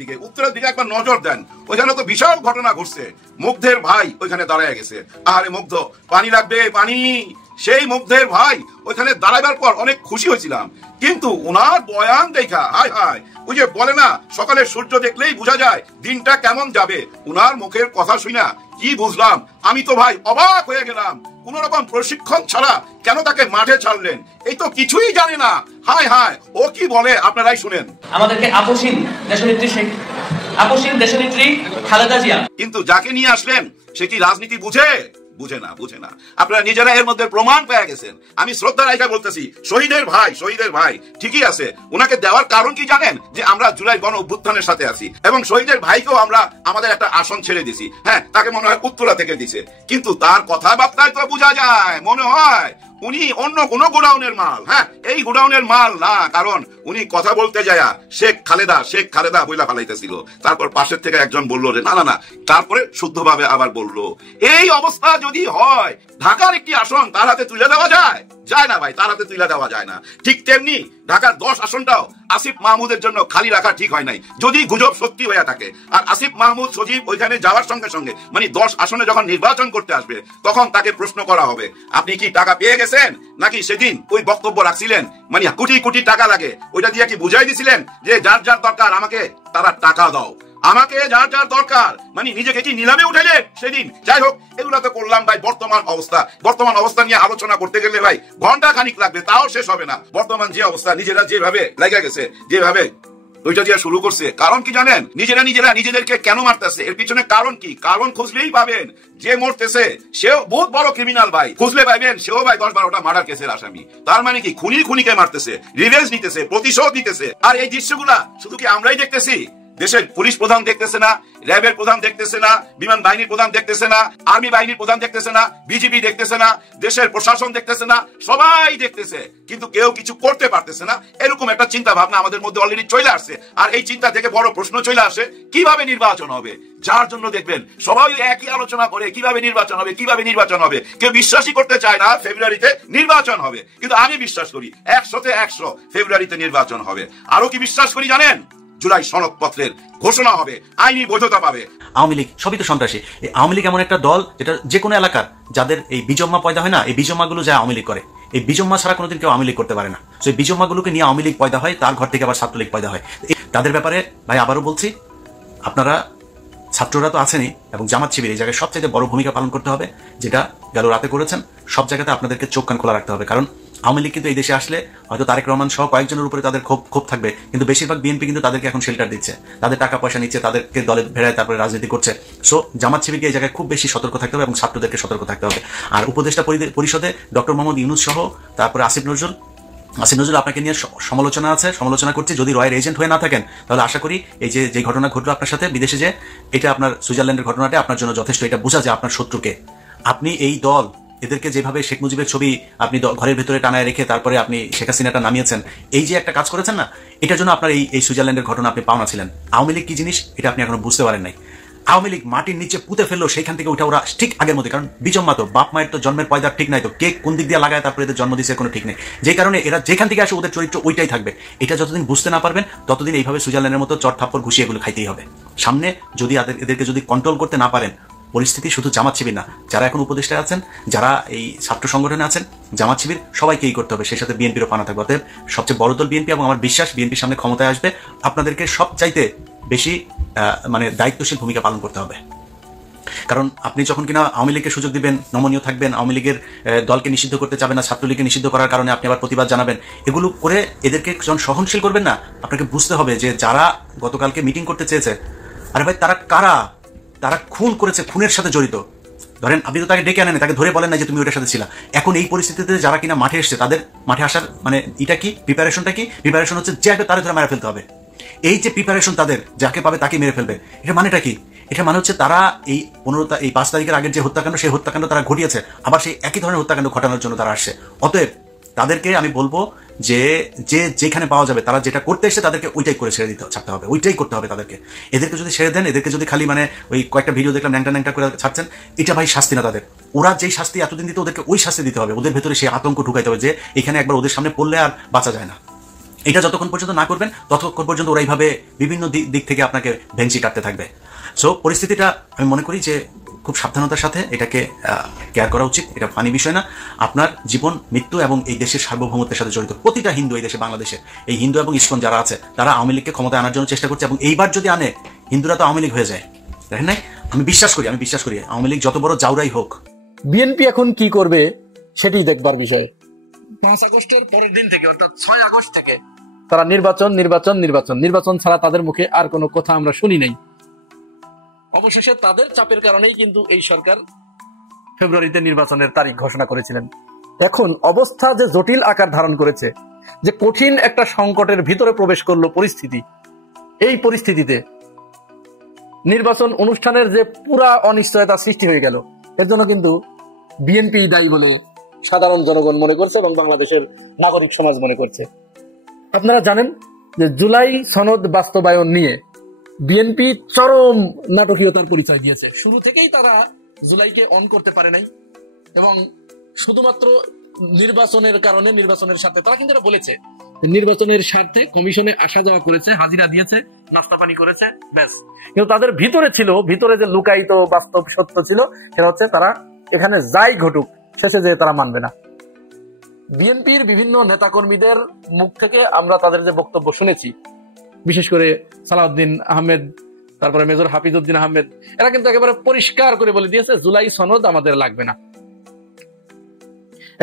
দিকে একবার নজর দেন, ওইখানে তো বিশাল ঘটনা ঘটছে। মুগ্ধের ভাই ওইখানে দাঁড়ায় গেছে। আরে মুগ্ধ, পানি লাগবে, পানি। সেই মুগ্ধের ভাই ওইখানে দাঁড়াবার পর অনেক খুশি হয়েছিলাম, কিন্তু উনার বয়ান দেখা হায় হায়, ওই যে বলে না সকালে সূর্য দেখলেই বোঝা যায় দিনটা কেমন যাবে, উনার মুখের কথা শুনা কি বুঝলাম, আমি তো ভাই অবাক হয়ে গেলাম। কোন রকম প্রশিক্ষণ ছাড়া কেন তাকে মাঠে ছাড়লেন? এই তো কিছুই জানে না। হায় হায়, ও কি বলে আপনারাই শুনেন। আমাদেরকে আপসীন দেশনেত্রী খালেদা জিয়া, কিন্তু যাকে নিয়ে আসলেন সে কি রাজনীতি বুঝে? বুঝে না আপনারা নিজেরা এর মধ্যে প্রমাণ পেয়ে গেছেন। আমি শ্রদ্ধা রাইখা বলতেছি, শহীদের ভাই ঠিকই আছে, ওনাকে দেওয়ার কারণ কি জানেন? যে আমরা জুলাই গণ অভ্যুত্থানের সাথে আছি এবং শহীদের ভাইকেও আমরা আমাদের একটা আসন ছেড়ে দিছি। হ্যাঁ, তাকে মনে হয় উত্তরা থেকে দিছে, কিন্তু তার কথাবার্তায় তো বোঝা যায় মনে হয় উনি অন্য কোন গোডাউনের মাল। হ্যাঁ, এই গোডাউনের মাল না, কারণ উনি কথা বলতে যায় শেখ খালেদা বইলা ফালাইতেছিল, তারপর পাশের থেকে একজন বললো যে না, তারপরে শুদ্ধভাবে আবার বললো। এই অবস্থা যদি হয়, ঢাকার একটি আসন তার হাতে তুলে দেওয়া যায় না ভাই, তার হাতে তুলে দেওয়া যায় না। ঠিক তেমনি ঢাকার 10 আসনটাও আসিফ মাহমুদের জন্য খালি রাখা ঠিক হয় নাই, যদি গুজব সত্যি হয়ে থাকে। আর আসিফ মাহমুদ সজীব ওইখানে যাওয়ার সঙ্গে সঙ্গে মানে 10 আসনে যখন নির্বাচন করতে আসবে, তখন তাকে প্রশ্ন করা হবে, আপনি কি টাকা পেয়ে গেছেন, নাকি সেদিন ওই বক্তব্য রাখছিলেন মানে কোটি টাকা লাগে, ওইটা দিয়ে কি বুঝাই দিছিলেন যে যার দরকার আমাকে তারা টাকা দাও, আমাকে যার দরকার, মানে নিজেকে কি নিলামে উঠাইলেন সেদিন? যাই হোক, এগুলো তো করলাম ভাই বর্তমান অবস্থা নিয়ে আলোচনা করতে গেলে ভাই ঘন্টা খানিক লাগবে, তাও শেষ হবে না। বর্তমান যে অবস্থা, নিজেরা যেভাবে লাগা গেছে, যেভাবে ওইটা দিয়ে শুরু করছে, কারণ কি জানেন? নিজেরা নিজেদেরকে কেন মারতেছে, এর পিছনে কারণ কি? কারণ খুঁজলেই পাবেন। যে মরতেছে সেও বহুত বড় ক্রিমিনাল ভাই, খুঁজলে পাইবেন সেও ভাই 10-12টা মার্ডার কেসের আসামি। তার মানে কি খুনিকে মারতেছে, রিভেঞ্জ নিতেছে, প্রতিশোধ নিতেছে। আর এই দৃশ্যগুলা শুধু কি আমরাই দেখতেছি? দেশের পুলিশ প্রধান দেখতেছে না, র্যাবের প্রধান দেখতেছে না, বিমান বাহিনীর প্রধান দেখতেছে না, আর্মি বাহিনীর প্রধান দেখতেছে না, বিজিবি দেখতেছে না, দেশের প্রশাসন দেখতেছে না, সবাই দেখতেছে, কিন্তু কেউ কিছু করতে পারতেছে না। এরকম একটা চিন্তা ভাবনা আমাদের মধ্যে অলরেডি চলে আসছে। আর এই চিন্তা থেকে বড় প্রশ্ন চলে আসে, কিভাবে নির্বাচন হবে? যার জন্য দেখবেন সবাই একই আলোচনা করে কিভাবে নির্বাচন হবে। কেউ বিশ্বাসই করতে চায় না ফেব্রুয়ারিতে নির্বাচন হবে, কিন্তু আমি বিশ্বাস করি 100-100 ফেব্রুয়ারিতে নির্বাচন হবে। আরো কি বিশ্বাস করি জানেন? জুলাই সনদপত্রের ঘোষণা হবে, আইনি বৈধতা পাবে। আওয়ামী লীগ সবই তো সন্ত্রাসী। এই আওয়ামী লীগ এমন একটা দল যেটা যে কোনো এলাকার যাদের এই বিজম্মা পয়দা হয় না, এই বিজম্মাগুলো যায় আওয়ামী লীগ করে। এই বিজম্মা ছাড়া কোনোদিন কেউ আওয়ামী লীগ করতে পারে না। তো এই বিজম্মাগুলোকে নিয়ে আওয়ামী লীগ পয়দা হয়, তার ঘর থেকে আবার ছাত্রলীগ পয়দা হয়। তাদের ব্যাপারে ভাই আবারও বলছি, আপনারা ছাত্ররা তো আছেনই এবং জামাত শিবির এই জায়গায় সবচেয়ে বড় ভূমিকা পালন করতে হবে, যেটা গেল রাতে করেছেন। সব জায়গাতে আপনাদেরকে চোখ কান খোলা রাখতে হবে, কারণ আওয়ামী লীগ কিন্তু এই দেশে আসলে হয়তো তারেক রহমান সহ কয়েকজনের উপরে তাদের ক্ষোভ থাকবে, কিন্তু বেশিরভাগ বিএনপি কিন্তু তাদেরকে এখন শেল্টার দিচ্ছে, তাদের টাকা পয়সা নিচ্ছে, তাদেরকে দলে ভেড়ায় তারপরে রাজনীতি করছে। সো জামাত শিবিরকে এই জায়গায় খুব বেশি সতর্ক থাকতে হবে এবং ছাত্রদেরকে সতর্ক থাকতে হবে। আর উপদেষ্টা পরিষদে ডক্টর মোহাম্মদ ইউনূস সহ তারপরে আসিফ নজরুল আপনাকে নিয়ে সমালোচনা করছি। যদি রয়ের এজেন্ট হয়ে না থাকেন, তাহলে আশা করি এই যে ঘটনা ঘটলো আপনার সাথে বিদেশে, যে এটা আপনার সুইজারল্যান্ডের ঘটনাটা আপনার জন্য যথেষ্ট। এটা বোঝা যায় আপনার শত্রুকে। আপনি এই দল এদেরকে যেভাবে শেখ মুজিবের ছবি আপনি ঘরের ভেতরে টানায় রেখে তারপরে আপনি শেখ হাসিনাটা নামিয়েছেন, এই যে একটা কাজ করেছেন না, এটার জন্য আপনার এই সুইজারল্যান্ডের ঘটনা আপনি পাওনা ছিলেন। আওয়ামী লীগ কি জিনিস এটা আপনি এখনো বুঝতে পারেন নাই। আওয়ামী লীগ মাটির নিচে পুঁতে ফেললো, সেইখান থেকে ওঠা ওরা ঠিক আগের মধ্যে, কারণ বিজম্মা তো বাপ মায়ের তো জন্মের পয়দার ঠিক নাই, তো কে কোন দিক দিয়ে লাগায় তারপরে এদের জন্ম দিচ্ছে কোনো ঠিক নেই। যে কারণে এরা যেখান থেকে আসে ওদের চরিত্র ওইটাই থাকবে। এটা যতদিন বুঝতে না পারবেন ততদিন এইভাবে সুইজারল্যান্ডের মতো চট থাপ্পড় ঘুষিয়ে এগুলো খাইতেই হবে। সামনে যদি এদেরকে যদি কন্ট্রোল করতে না পারেন, পরিস্থিতি শুধু জামাত শিবির না, যারা এখন উপদেষ্টা আছেন, যারা এই ছাত্র সংগঠনে আছেন, জামাত শিবির সবাইকেই করতে হবে, সেই সাথে বিএনপিরও পানা থাকবে। অতএব সবচেয়ে বড় দল বিএনপি, এবং আমার বিশ্বাস বিএনপির সামনে ক্ষমতায় আসবে, আপনাদেরকে সবচাইতে বেশি মানে দায়িত্বশীল ভূমিকা পালন করতে হবে। কারণ আপনি যখন কিনা আওয়ামী লীগকে সুযোগ দিবেন, নমনীয় থাকবেন, আওয়ামী লীগের দলকে নিষিদ্ধ করতে চাবেন না, ছাত্রলীগকে নিষিদ্ধ করার কারণে আপনি আবার প্রতিবাদ জানাবেন, এগুলো করে এদেরকে যখন সহনশীল করবেন না, আপনাকে বুঝতে হবে যে যারা গতকালকে মিটিং করতে চেয়েছে, আরে ভাই তারা কারা? তারা খুন করেছে, খুনের সাথে জড়িত। ধরেন আপনি তো তাকে ডেকে আনেন, তাকে ধরে বলেন না যে তুমি ওটার সাথে ছিলা। এখন এই পরিস্থিতিতে যারা কিনা মাঠে এসছে, তাদের মাঠে আসার মানে এটা কি প্রিপারেশনটা কি? প্রিপারেশন হচ্ছে যে তারা ধরে মেরে ফেলতে হবে। এই যে প্রিপারেশন তাদের, যাকে পাবে তাকে মেরে ফেলবে, এটা মানেটা কি? এটা মানে হচ্ছে তারা এই 5 তারিখের আগের যে হত্যাকাণ্ড, সেই হত্যাকাণ্ড তারা ঘটিয়েছে, আবার সেই একই ধরনের হত্যাকাণ্ড ঘটানোর জন্য তারা আসছে। অতএব তাদেরকে আমি বলবো যে যেখানে পাওয়া যাবে, তারা যেটা করতে এসে তাদেরকে ওইটাই করে ছেড়ে দিতে ছাড়তে হবে, ওইটাই করতে হবে তাদেরকে। এদেরকে যদি ছেড়ে দেন, এদেরকে যদি খালি মানে ওই কয়েকটা ভিডিও দেখলাম ন্যাংটা করে ছাড়ছেন, এটা ভাই শাস্তি না তাদের। ওরা যেই শাস্তি এতদিন দিতে, ওদেরকে ওই শাস্তি দিতে হবে। ওদের ভেতরে সেই আতঙ্ক ঢুকাইতে হবে যে এখানে একবার ওদের সামনে পড়লে আর বাঁচা যায় না। এটা যতক্ষণ পর্যন্ত না করবেন, ততক্ষণ পর্যন্ত ওরা এইভাবে বিভিন্ন দিক থেকে আপনাকে ভেঞ্চি কাটতে থাকবে। সো পরিস্থিতিটা আমি মনে করি যে খুব সাবধানতার সাথে এটাকে কেয়ার করা উচিত। এটা ফানি বিষয় না। আপনার জীবন, মৃত্যু এবং এই দেশের সার্বভৌমত্বের সাথে জড়িত প্রতিটা হিন্দু, এই দেশে বাংলাদেশে এই হিন্দু এবং ইসকন যারা আছে, তারা আওয়ামী লীগকে ক্ষমতায় আনার জন্য চেষ্টা করছে, এবং এইবার যদি আনে, হিন্দুরা তো আওয়ামী লীগ হয়ে যায়। দেখেন নাই, আমি বিশ্বাস করি আওয়ামী লীগ যত বড় জাউরাই হোক। বিএনপি এখন কি করবে সেটি দেখবার বিষয়। 5 আগস্টের পরের দিন থেকে, অর্থাৎ 6 আগস্ট থেকে তারা নির্বাচন ছাড়া তাদের মুখে আর কোনো কথা আমরা শুনি নাই। অবশেষে তাদের চাপের কারণেই কিন্তু এই সরকার ফেব্রুয়ারিতে নির্বাচনের তারিখ ঘোষণা করেছিলেন। এখন অবস্থা যে জটিল আকার ধারণ করেছে, যে কঠিন একটা সংকটের ভিতরে প্রবেশ করলো পরিস্থিতি, এই পরিস্থিতিতে নির্বাচন অনুষ্ঠানের যে পুরা অনিশ্চয়তা সৃষ্টি হয়ে গেল, এর জন্য কিন্তু বিএনপি দায়ী বলে সাধারণ জনগণ মনে করছে এবং বাংলাদেশের নাগরিক সমাজ মনে করছে। আপনারা জানেন যে জুলাই সনদ বাস্তবায়ন নিয়ে বিএনপি চরম নাটকীয়তার পরিচয় দিয়েছে। শুরু থেকেই তারা জুলাইকে অন করতে পারে নাই এবং শুধুমাত্র নির্বাচনের কারণে, নির্বাচনের সাথে তারা কিন্তু এটা বলেছে, নির্বাচনের স্বার্থে কমিশনে আসা যাওয়া করেছে, হাজিরা দিয়েছে, নাস্তা পানি করেছে, ব্যাস। কিন্তু তাদের ভিতরে ছিল, ভিতরে যে লুকায়িত বাস্তব সত্য ছিল, সেটা হচ্ছে তারা এখানে যাই ঘটুক শেষে যে তারা মানবে না। বিএনপির বিভিন্ন নেতাকর্মীদের মুখ থেকে আমরা তাদের যে বক্তব্য শুনেছি, বিশেষ করে সালাউদ্দিন আহমেদ, তারপরে মেজর হাফিজউদ্দিন আহমেদ, এরা কিন্তু একেবারে পরিষ্কার করে বলে দিয়েছে জুলাই সনদ আমাদের লাগবে না।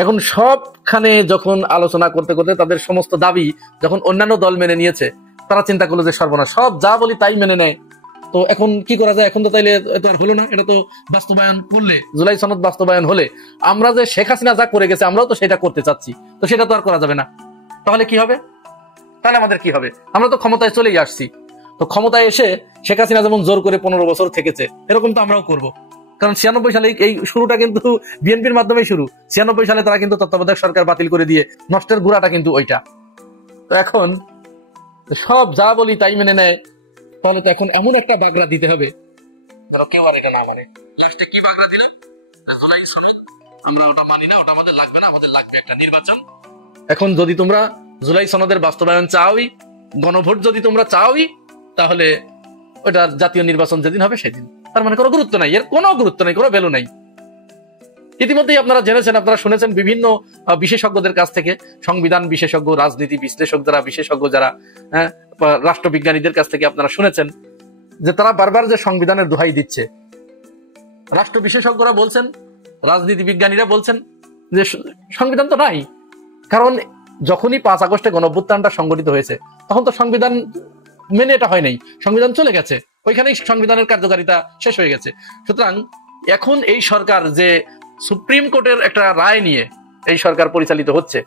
এখন সবখানে যখন আলোচনা করতে করতে তাদের সমস্ত দাবি যখন অন্যান্য দল মেনে নিয়েছে, তারা চিন্তা করলো যে সর্বনাশ, সব যা বলি তাই মেনে নেয়, তো এখন কি করা যায়? এখন তো তাইলে এত আর হলো না, এটা তো বাস্তবায়ন করলে, জুলাই সনদ বাস্তবায়ন হলে আমরা যে শেখ হাসিনা যা করে গেছে আমরাও তো সেটা করতে চাচ্ছি, তো সেটা তো আর করা যাবে না। তাহলে কি হবে? তাহলে আমাদের কি হবে? আমরা তো ক্ষমতায় চলেই আসছি, তো ক্ষমতায় এসে শেখ হাসিনা যেমন জোর করে 15 বছর থেকেছে, এরকম তো আমরাও করব। কারণ 96 সালে এই শুরুটা কিন্তু বিএনপির মাধ্যমেই শুরু। 96 সালে তারা কিন্তু তত্ত্বাবধায়ক সরকার বাতিল করে দিয়ে নষ্টের গুড়াটা কিন্তু ওইটা। তো এখন সব যা বলি তাই মেনে নেয়, তাহলে তো এখন এমন একটা বাগড়া দিতে হবে কেউ আর এটা না মানে। লাস্টে কি বাগড়া দিলাম? জুলাই সনদ আমরা ওটা মানি না, ওটা আমাদের লাগবে না, আমাদের লাগবে একটা নির্বাচন। এখন যদি তোমরা জুলাই সনদের বাস্তবায়ন চাওই, গণভোট যদি তোমরা চাওই, তাহলে ওটার জাতীয় নির্বাচন যেদিন হবে সেদিন। তার মানে কোনো গুরুত্ব নাই, এর কোনো গুরুত্ব নাই, কোনো ভ্যালু নাই। ইতিমধ্যেই আপনারা জেনেছেন, আপনারা শুনেছেন বিভিন্ন বিশেষজ্ঞদের কাছ থেকে, সংবিধান বিশেষজ্ঞ, রাজনীতি বিশ্লেষক যারা, বিশেষজ্ঞ যারা, রাষ্ট্রবিজ্ঞানীদের কাছ থেকে আপনারা শুনেছেন যে তারা বারবার যে সংবিধানের দোহাই দিচ্ছে। রাষ্ট্র বিশেষজ্ঞরা বলছেন, রাজনীতি বিজ্ঞানীরা বলছেন যে সংবিধান তো নাই, কারণ যখনই 5 আগস্টে গণঅভ্যুত্থানটা সংগঠিত হয়েছে তখন তো সংবিধান মেনে এটা হয় নাই, সংবিধান চলে গেছে, ওইখানেই সংবিধানের কার্যকারিতা শেষ হয়ে গেছে। সুতরাং এখন এই সরকার যে সুপ্রিম কোর্টের একটা রায় নিয়ে এই সরকার পরিচালিত হচ্ছে,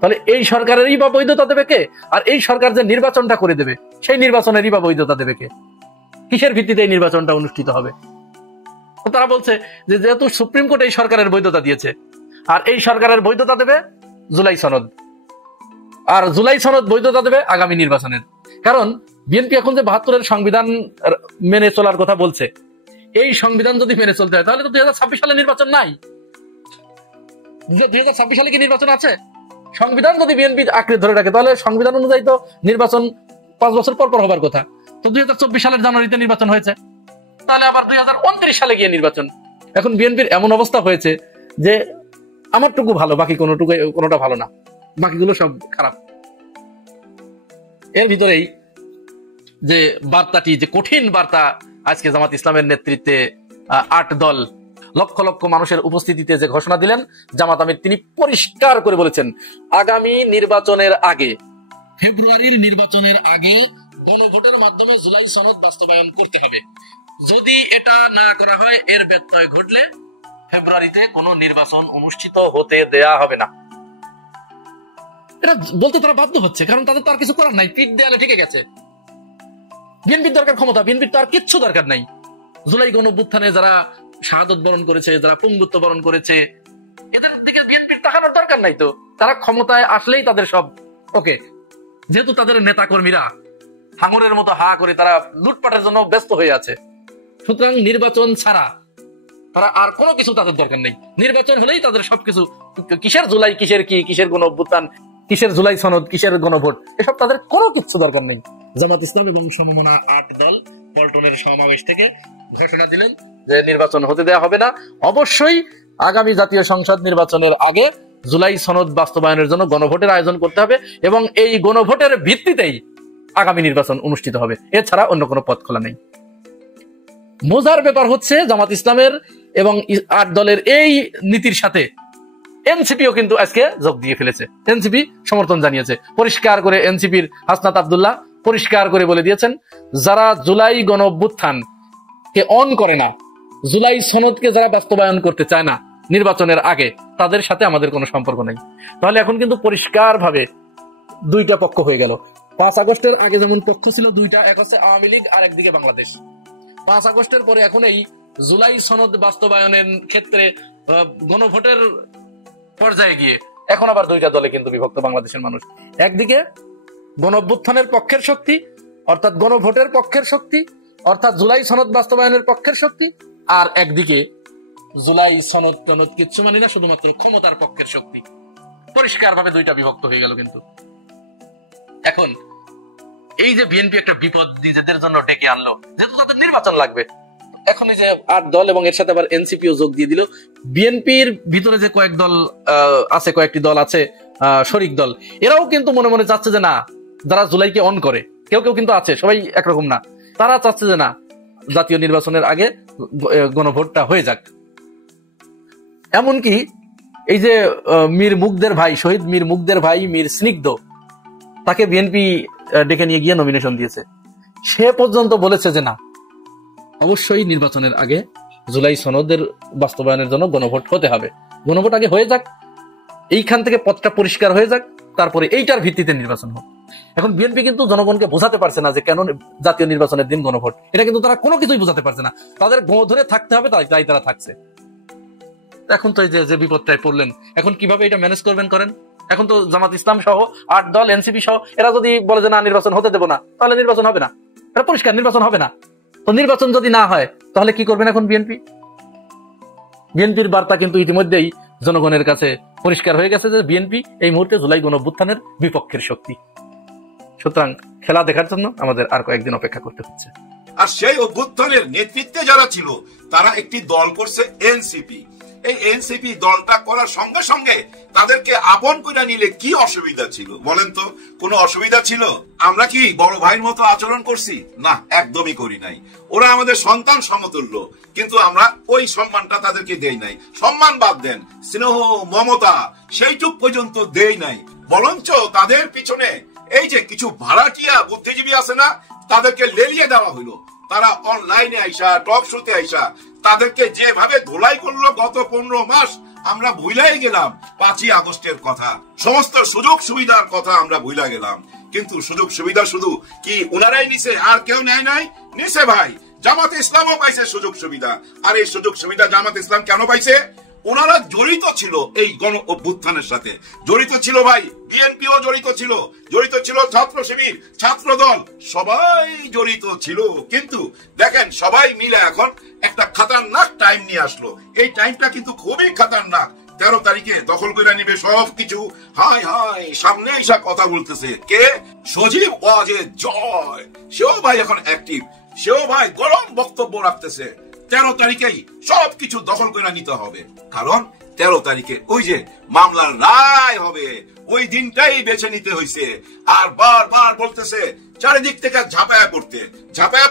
তাহলে এই সরকারেরই বা বৈধতা দেবে কে? আর এই সরকার যে নির্বাচনটা করে দেবে, সেই নির্বাচনেরই বা বৈধতা দেবে কে? কিসের ভিত্তিতে এই নির্বাচনটা অনুষ্ঠিত হবে? তারা বলছে যে যেহেতু সুপ্রিম কোর্ট এই সরকারের বৈধতা দিয়েছে, আর এই সরকারের বৈধতা দেবে জুলাই সনদ, আর জুলাই সনদ বৈধতা দেবে আগামী নির্বাচনের। কারণ বিএনপি এখন যে 72-এর সংবিধান মেনে চলার কথা বলছে, এই সংবিধান যদি মেনে চলতে হয় তাহলে তো 2026 সালে নির্বাচন নাই। 2026 সালে কি নির্বাচন আছে? সংবিধান যদি বিএনপি আঁকড়ে ধরে রাখে, তাহলে সংবিধান অনুযায়ী তো নির্বাচন 5 বছর পর পর হবার কথা। তো 2024 সালের জানুয়ারিতে নির্বাচন হয়েছে, তাহলে আবার 2029 সালে গিয়ে নির্বাচন। এখন বিএনপির এমন অবস্থা হয়েছে যে আমারটুকু ভালো, বাকি কোনোটা ভালো না, বাকিগুলো সব খারাপ। এর ভিতরেই যে বার্তাটি, যে কঠিন বার্তা আজকে জামাত ইসলামের নেতৃত্বে 8 দল লক্ষ লক্ষ মানুষের উপস্থিতিতে যে ঘোষণা দিলেন, জামাত আমির তিনি পরিষ্কার করে বলেছেন আগামী নির্বাচনের আগে, ফেব্রুয়ারির নির্বাচনের আগে গণভোটের মাধ্যমে জুলাই সনদ বাস্তবায়ন করতে হবে। যদি এটা না করা হয়, এর ব্যত্যয় ঘটলে ফেব্রুয়ারিতে কোনো নির্বাচন অনুষ্ঠিত হতে দেয়া হবে না। এটা বলতে তারা বাধ্য হচ্ছে, কারণ তাদের তো আর কিছু করার নাই, পিঠ দেয়ালে ঠেকে গেছে। বিএনপির দরকার ক্ষমতা, বিএনপির তো আর কিচ্ছু দরকার নাই। জুলাই গণঅভ্যুত্থানে যারা শাহাদত বরণ করেছে, যারা পঙ্গুত্ব বরণ করেছে, এদের দিকে বিএনপির তাকানোর দরকার নাই। তো তারা ক্ষমতায় আসলেই তাদের সব ওকে, যেহেতু তাদের নেতা কর্মীরা হাঙরের মতো হা করে তারা লুটপাটের জন্য ব্যস্ত হয়ে আছে। সুতরাং নির্বাচন ছাড়া তারা আর কোনো কিছু তাদের দরকার নেই। নির্বাচন হলেই তাদের সবকিছু, কিসের জুলাই, কিসের কি, কিসের গণঅভ্যুত্থান, কিসের জুলাই সনদ, কিসের গণভোট, এসব তাদের কোনো কিছু দরকার নেই। জামাত ইসলাম এবং সমমনা 8 দল পল্টনের সমাবেশ থেকে ঘোষণা দিলেন যে নির্বাচন হতে দেওয়া হবে না। অবশ্যই আগামী জাতীয় সংসদ নির্বাচনের আগে জুলাই সনদ বাস্তবায়নের জন্য গণভোটের আয়োজন করতে হবে এবং এই গণভোটের ভিত্তিতেই আগামী নির্বাচন অনুষ্ঠিত হবে, এছাড়া অন্য কোনো পথ খোলা নেই। মজার ব্যাপার হচ্ছে জামাত ইসলামের এবং 8 দলের এই নীতির সাথে এনসিপিও কিন্তু আজকে যোগ দিয়ে ফেলেছে। এনসিপি সমর্থন জানিয়েছে পরিষ্কার করে। এনসিপির হাসনাত আব্দুল্লাহ পরিষ্কার করে বলে দিয়েছেন, যারা জুলাই গণঅভ্যুত্থান কে অন করে না, জুলাই সনদকে যারা বাস্তবায়ন করতে চায় না নির্বাচনের আগে, তাদের সাথে আমাদের কোনো সম্পর্ক নেই। তাহলে এখন কিন্তু পরিষ্কার ভাবে দুইটা পক্ষ হয়ে গেল। 5 আগস্টের আগে যেমন পক্ষ ছিল দুইটা, এক হচ্ছে আওয়ামী লীগ আর একদিকে বাংলাদেশ। 5 আগস্টের পরে এখন এই জুলাই সনদ বাস্তবায়নের ক্ষেত্রে গণভোটের পর্যায়ে গিয়ে এখন আবার দুইটা দলে কিন্তু বিভক্ত বাংলাদেশের মানুষ। একদিকে গণঅভ্যুত্থানের পক্ষের শক্তি, অর্থাৎ গণভোটের পক্ষের শক্তি, অর্থাৎ জুলাই সনদ বাস্তবায়নের পক্ষের শক্তি, আর একদিকে জুলাই সনদ টনদ কিচ্ছু মানি না, শুধুমাত্র ক্ষমতার পক্ষের শক্তি। পরিষ্কার ভাবে দুইটা বিভক্ত হয়ে গেল। কিন্তু এখন এই যে বিএনপি একটা বিপদ নিজেদের জন্য ডেকে আনলো, যেহেতু তাদের নির্বাচন লাগবে, এখন এই যে 8 দল এবং এর সাথে আবার এনসিপিও যোগ দিয়ে দিল। বিএনপির ভিতরে যে কয়েক দল আছে, কয়েকটি দল আছে শরিক দল, এরাও কিন্তু মনে মনে চাচ্ছে যে না, যারা জুলাইকে অন করে, কেউ কেউ কিন্তু আছে, সবাই একরকম না, তারা চাচ্ছে যে না, জাতীয় নির্বাচনের আগে গণভোটটা হয়ে যাক। এমনকি এই যে মীর মুগ্ধের ভাই, শহীদ মীর মুগ্ধের ভাই মীর স্নিগ্ধ, তাকে বিএনপি ডেকে নিয়ে গিয়ে নমিনেশন দিয়েছে। সে পর্যন্ত বলেছে যে না, অবশ্যই নির্বাচনের আগে জুলাই সনদের বাস্তবায়নের জন্য গণভোট হতে হবে, গণভোট আগে হয়ে যাক, এইখান থেকে পথটা পরিষ্কার হয়ে যাক, তারপরে এইটার ভিত্তিতে নির্বাচন হোক। এখন বিএনপি কিন্তু জনগণকে বোঝাতে পারছে না যে কেন জাতীয় নির্বাচনের দিন গণভোট, এটা কিন্তু তারা কোনো কিছুই বোঝাতে পারছে না। তাদের ধরে থাকতে হবে, তাই তারা থাকছে। এখন তো এই যে বিপদটায় পড়লেন, এখন কিভাবে এটা ম্যানেজ করবেন করেন। এখন তো জামাত ইসলাম সহ 8 দল, এনসিপি সহ, এরা যদি বলে যে না নির্বাচন হতে দেবো না, তাহলে নির্বাচন হবে না, এটা পরিষ্কার নির্বাচন হবে না। তো নির্বাচন যদি না হয় তাহলে কি করবেন এখন বিএনপি? বিএনপির বার্তা কিন্তু ইতিমধ্যেই জনগণের কাছে পরিষ্কার হয়ে গেছে যে বিএনপি এই মুহূর্তে জুলাই গণঅভ্যুত্থানের বিপক্ষের শক্তি। সুতরাং খেলা দেখার জন্য আমাদের আর কয়েকদিন অপেক্ষা করতে হচ্ছে। আর সেই অভ্যুত্থানের নেতৃত্বে যারা ছিল তারা একটি দল করছে এনসিপি। এই এনসিপি দলটা করার সঙ্গে সঙ্গে তাদেরকে আপন করে নিলে কি অসুবিধা ছিল বলেন তো? কোনো অসুবিধা ছিল? আমরা কি বড় ভাইয়ের মতো আচরণ করছি? না, একদমই করি নাই। ওরা আমাদের সন্তান সমতুল্য, কিন্তু আমরা ওই সম্মানটা তাদেরকে দেই নাই। সম্মান বাদ দেন, স্নেহ মমতা সেইটুক পর্যন্ত দেই নাই। বরঞ্চ তাদের পিছনে এই যে কিছু ভাড়াটিয়া বুদ্ধিজীবী আছে না, তাদেরকে লেলিয়ে দেওয়া হইলো। তারা অনলাইনে আইসা, টক শোতে আইসা তাদেরকে যেভাবে ধোলাই করলো গত 15 মাস, আমরা ভুলাই গেলাম 5ই আগস্টের কথা, সমস্ত সুযোগ সুবিধার কথা আমরা ভুলা গেলাম। কিন্তু সুযোগ সুবিধা শুধু কি উনারাই নিছে, আর কেউ নেয় নাই? নিছে ভাই, জামাত ইসলামও পাইছে সুযোগ সুবিধা। আর এই সুযোগ সুবিধা জামাত ইসলাম কেন পাইছে? ওনারা জড়িত ছিল এই গণ অভ্যুত্থানের সাথে, জড়িত ছিল ভাই, বিএনপিও জড়িত ছিল, জড়িত ছিল ছাত্র শিবির, ছাত্র দল, সবাই জড়িত ছিল। কিন্তু দেখেন সবাই মিলে এখন একটা খাতারনাক টাইম নিয়ে আসলো। এই টাইমটা কিন্তু খুবই খাতারনাক। 13 তারিখে দখল করে নিবে সবকিছু। হাই হাই, সামনে এসে কথা বলতেছে কে? সজীব ওয়াজেদ জয়, সেও ভাই এখন অ্যাক্টিভ, সেও ভাই গরম বক্তব্য রাখতেছে। 13 তারিখেই সবকিছু দখল করে নিতে হবে, কারণ 13 তারিখে ওই যে মামলার রায় হবে, ওই দিনটাই বেছে নিতে হয়েছে। আর বারবার বলতেছে চারিদিক থেকে ঝাঁপায়া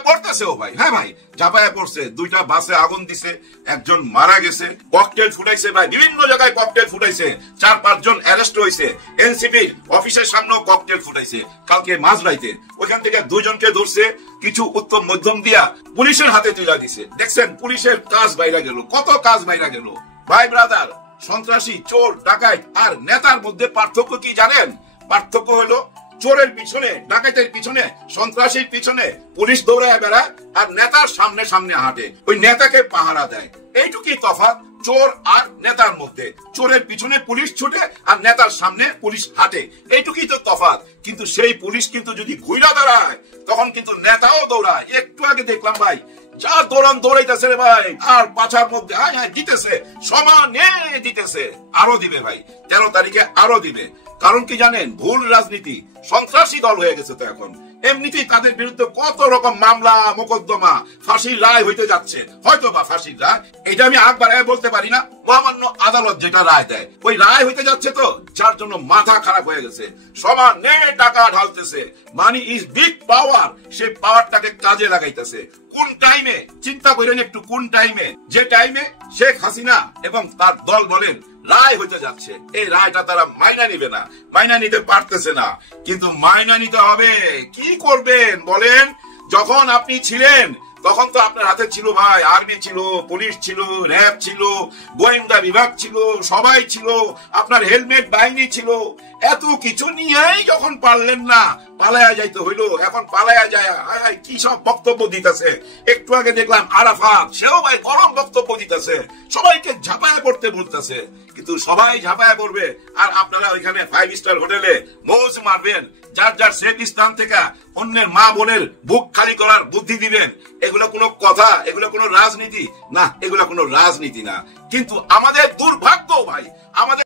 পড়তেছে। ও ভাই, হ্যাঁ ভাই, ঝাঁপায়া পড়ছে। 2টা বাসে আগুন দিছে, একজন মারা গেছে, ককটেল ফুটাইছে ভাই, বিভিন্ন জায়গায় ককটেল ফুটাইছে, 4-5 জন অ্যারেস্ট হয়েছে। এনসিপির অফিসের সামনেও ককটেল ফুটাইছে কালকে মাঝরাইতে। ওইখান থেকে 2 জনকে ধরছে, কিছু উত্তম মধ্যম দিয়া পুলিশের হাতে তুলে দিছে। দেখছেন পুলিশের কাজ বাইরা গেল, কত কাজ বাইরা গেল। ভাই ব্রাদার, সন্ত্রাসী, চোর, ডাকাত আর নেতার মধ্যে পার্থক্য কি জানেন? পার্থক্য হলো চোরের পিছনে, ডাকাতের পিছনে, সন্ত্রাসীর পিছনে পুলিশ দৌড়ায় বেড়ায়, আর নেতার সামনে সামনে হাঁটে, ওই নেতাকে পাহারা দেয়। এইটুকুই তফাৎ চোর আর নেতার মধ্যে। চোরের পিছনে পুলিশ ছুটে আর নেতার সামনে পুলিশ হাঁটে, এইটুকুই তো তফাৎ। কিন্তু সেই পুলিশ কিন্তু যদি ঘুরা দাঁড়ায় তখন কিন্তু নেতাও দৌড়ায়। একটু আগে দেখলাম ভাই, যা দৌড়াইতেছে রে ভাই, আর পাছার মধ্যে দিতেছে, সমানে দিতেছে। আরো দিবে ভাই, 13 তারিখে আরো দিবে। কারণ কি জানেন? ভুল রাজনীতি, সন্ত্রাসী দল হয়ে গেছে তো এখন। এমনিতেই তাদের বিরুদ্ধে কত রকম মামলা মোকদ্দমা, ফাঁসির রায় হইতে যাচ্ছে, হয়তো বা ফাঁসির রায়, এটা আমি আগ বাড়ায় বলতে পারি না, মহামান্য আদালত যেটা রায় দেয় ওই রায় হইতে যাচ্ছে, তো যার জন্য মাথা খারাপ হয়ে গেছে। সমানে টাকা ঢালতেছে, মানি ইজ বিগ পাওয়ার, সেই পাওয়ারটাকে কাজে লাগাইতেছে। কোন টাইমে চিন্তা করেন একটু, কোন টাইমে? যে টাইমে শেখ হাসিনা এবং তার দল বলেন রায় হইতে যাচ্ছে, এই রায়টা তারা মাইনা নিবে না, মাইনা নিতে পারতেছে না। কিন্তু মাইনা নিতে হবে। কি করবেন বলেন? যখন আপনি ছিলেন তখন তো আপনার হাতে ছিল ভাই, আর্মি ছিল, পুলিশ ছিল, র্যাব ছিল, গোয়েন্দা বিভাগ ছিল, সবাই ছিল, আপনার হেলমেট বাহিনী ছিল। এত কিছু নিয়েই যখন পারলেন না, পালায়া যাইতে হইলো। এখন পালায়া যায় কি সব বক্তব্য দিতেছে। একটু আগে দেখলাম আরাফাত, সেও ভাই গরম বক্তব্য দিতেছে, সবাইকে ঝাঁপায়া পড়তে বলতেছে। কিন্তু সবাই ঝাঁপায়া পড়বে আর আপনারা ওইখানে 5 স্টার হোটেলে মৌজ মারবেন, যার যার সেফ স্থান থেকে অন্যের মা বোনের বুক খালি করার বুদ্ধি দিবেন। এগুলো কোনো কথা? এগুলো কোনো রাজনীতি না, এগুলো কোনো রাজনীতি না। কিন্তু আমাদের দুর্ভাগ্য